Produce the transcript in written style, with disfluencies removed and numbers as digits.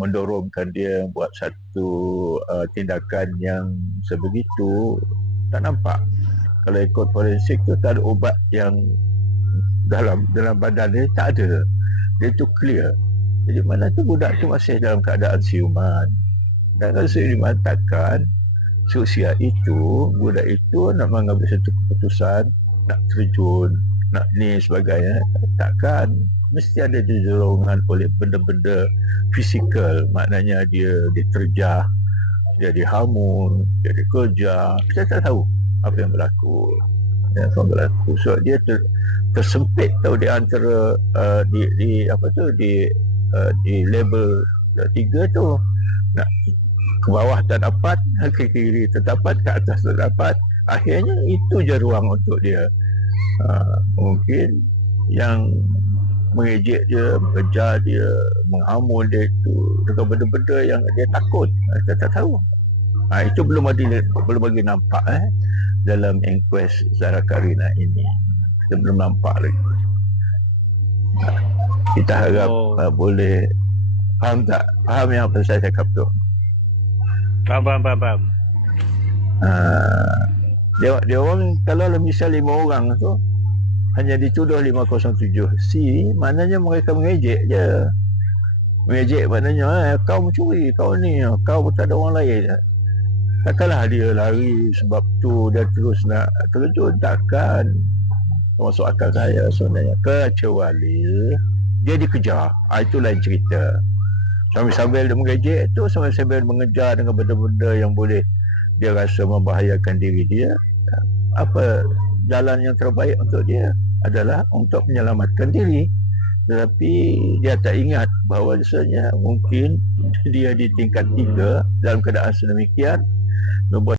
mendorongkan dia buat satu tindakan yang sebegitu, tak nampak. Kalau ikut forensik tu tak ada ubat yang dalam badan dia, tak ada. Dia tu clear. Jadi mana tu budak tu masih dalam keadaan siuman. Dan kalau siuman takkan seusia itu, budak itu nak mengambil satu keputusan, nak terjun, nak ni sebagainya, takkan. Mesti ada dorongan oleh benda-benda fizikal, maknanya dia diterjah, dia dihamun, dia dikejar. Kita tak tahu apa yang berlaku. So dia tersempit tahu di antara di level 3 tu, nak ke bawah tak dapat, ke kiri tak dapat, ke atas tak dapat. Akhirnya itu je ruang untuk dia. Mungkin yang mengejek dia, mengejar dia, menghamun dia itu dengan benda-benda yang dia takut. Kita tak tahu. Itu belum lagi nampak dalam inquest Zahra Karina ini. Kita belum nampak lagi. Kita harap boleh faham tak? Faham yang apa saya cakap tu? Faham. Dia orang kalau misal 5 orang tu hanya dituduh 507C, maknanya mereka mengejek je. Mengejek maknanya kau mencuri, kau ni, kau tak ada orang lain. Takkanlah dia lari sebab tu dia terus nak terjun, takkan. Masuk akal saya sebenarnya. Kecuali dia dikejar, itu lain cerita. Sambil dia mengejek tu, sambil mengejar dengan benda-benda yang boleh dia rasa membahayakan diri dia, apa jalan yang terbaik untuk dia adalah untuk menyelamatkan diri. Tetapi dia tak ingat bahawa sebenarnya mungkin dia di tingkat 3 dalam keadaan sedemikian membuat